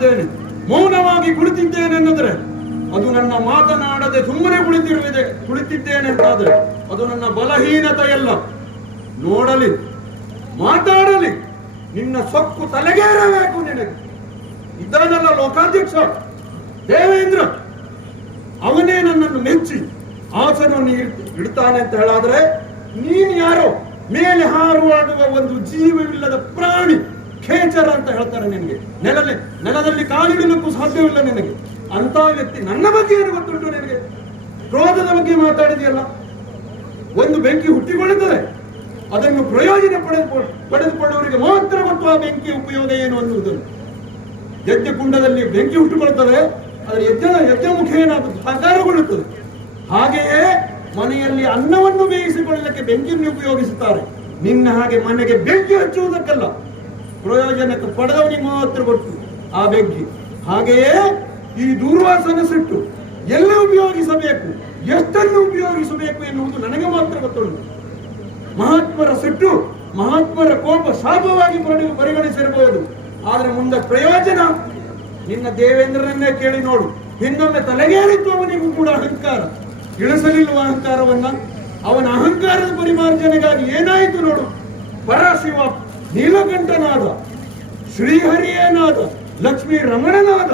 ಇದ್ದೇನೆ, ಮೌನವಾಗಿ ಕುಳಿತಿದ್ದೇನೆ ಅನ್ನೋದ್ರೆ ಅದು ನನ್ನ ಮಾತನಾಡದೆ ಸುಮ್ಮನೆ ಕುಳಿತಿದ್ದೇನೆ ಅಂತಾದ್ರೆ ಅದು ನನ್ನ ಬಲಹೀನತೆಯಲ್ಲ. ನೋಡಲಿ, ಮಾತಾಡಲಿ, ನಿನ್ನ ಸೊಕ್ಕು ತಲೆಗೇರಬೇಕು. ನಿನಗೆ ಇದ್ದಾನಲ್ಲ ಲೋಕಾಧ್ಯಕ್ಷ ದೇವೇಂದ್ರ, ಅವನೇ ನನ್ನನ್ನು ಮೆಚ್ಚಿ ಆಸನವನ್ನು ಇಡ್ತಾನೆ ಅಂತ ಹೇಳಾದ್ರೆ ನೀನು ಯಾರೋ ಮೇಲೆ ಹಾರುವಾಡುವ ಒಂದು ಜೀವವಿಲ್ಲದ ಪ್ರಾಣಿ, ಖೇಚರ ಅಂತ ಹೇಳ್ತಾರೆ ನಿನಗೆ. ನೆಲದಲ್ಲಿ ಕಾಲಿಡಲಿಕ್ಕೂ ಸಾಧ್ಯವಿಲ್ಲ ನಿನಗೆ. ಅಂತ ವ್ಯಕ್ತಿ ನನ್ನ ಬಗ್ಗೆ ಏನು ಗೊತ್ತುಂಟು ನಿನಗೆ? ಕ್ರೋಧದ ಬಗ್ಗೆ ಮಾತಾಡಿದೆಯಲ್ಲ, ಒಂದು ಬೆಂಕಿ ಹುಟ್ಟಿಕೊಳ್ಳುತ್ತದೆ, ಅದನ್ನು ಪ್ರಯೋಜನ ಪಡೆದುಕೊಳ್ಳುವವರಿಗೆ ಮಾತ್ರ ಗೊತ್ತು ಆ ಬೆಂಕಿಯ ಉಪಯೋಗ ಏನು ಅನ್ನುವುದನ್ನು. ಯಜ್ಞ ಕುಂಡದಲ್ಲಿ ಬೆಂಕಿ ಹುಟ್ಟಿಕೊಳ್ಳುತ್ತದೆ, ಅದರ ಯಜ್ಞ ಮುಖೇನ ಅದು ಸಾಕಾರಗೊಳ್ಳುತ್ತದೆ. ಹಾಗೆಯೇ ಮನೆಯಲ್ಲಿ ಅನ್ನವನ್ನು ಬೇಯಿಸಿಕೊಳ್ಳಲಿಕ್ಕೆ ಬೆಂಕಿಯನ್ನು ಉಪಯೋಗಿಸುತ್ತಾರೆ. ನಿನ್ನ ಹಾಗೆ ಮನೆಗೆ ಬೆಂಕಿ ಹಚ್ಚುವುದಕ್ಕಲ್ಲ, ಪ್ರಯೋಜನಕ್ಕೆ ಪಡೆದವನಿಗೆ ಮಾತ್ರ ಗೊತ್ತು ಆ ಬೆಂಕಿ. ಹಾಗೆಯೇ ಈ ದೂರ್ವಾಸನ ಸಿಟ್ಟು ಎಲ್ಲ ಉಪಯೋಗಿಸಬೇಕು, ಎಷ್ಟನ್ನು ಉಪಯೋಗಿಸಬೇಕು ಎನ್ನುವುದು ನನಗೆ ಮಾತ್ರ ಗೊತ್ತುಂಟು. ಮಹಾತ್ಮರ ಸಿಟ್ಟು, ಮಹಾತ್ಮರ ಕೋಪ ಶಾಪವಾಗಿ ಪರಿಗಣಿಸಿರಬಹುದು, ಆದರೆ ಮುಂದೆ ಪ್ರಯೋಜನ ನಿನ್ನ ದೇವೇಂದ್ರನನ್ನೇ ಕೇಳಿ ನೋಡು. ಹಿಂದೊಮ್ಮೆ ತಲೆಗೇರಿತ್ತು ಅವನಿಗೂ ಕೂಡ ಅಹಂಕಾರ, ಇಳಿಸಲಿಲ್ವ ಅಹಂಕಾರವನ್ನ? ಅವನ ಅಹಂಕಾರದ ಪರಿಮಾರ್ಜನೆಗಾಗಿ ಏನಾಯಿತು ನೋಡು. ಪರಶಿವ ನೀಲಕಂಠನಾದ, ಶ್ರೀಹರಿಯೇನಾದ, ಲಕ್ಷ್ಮೀ ರಮಣನಾದ,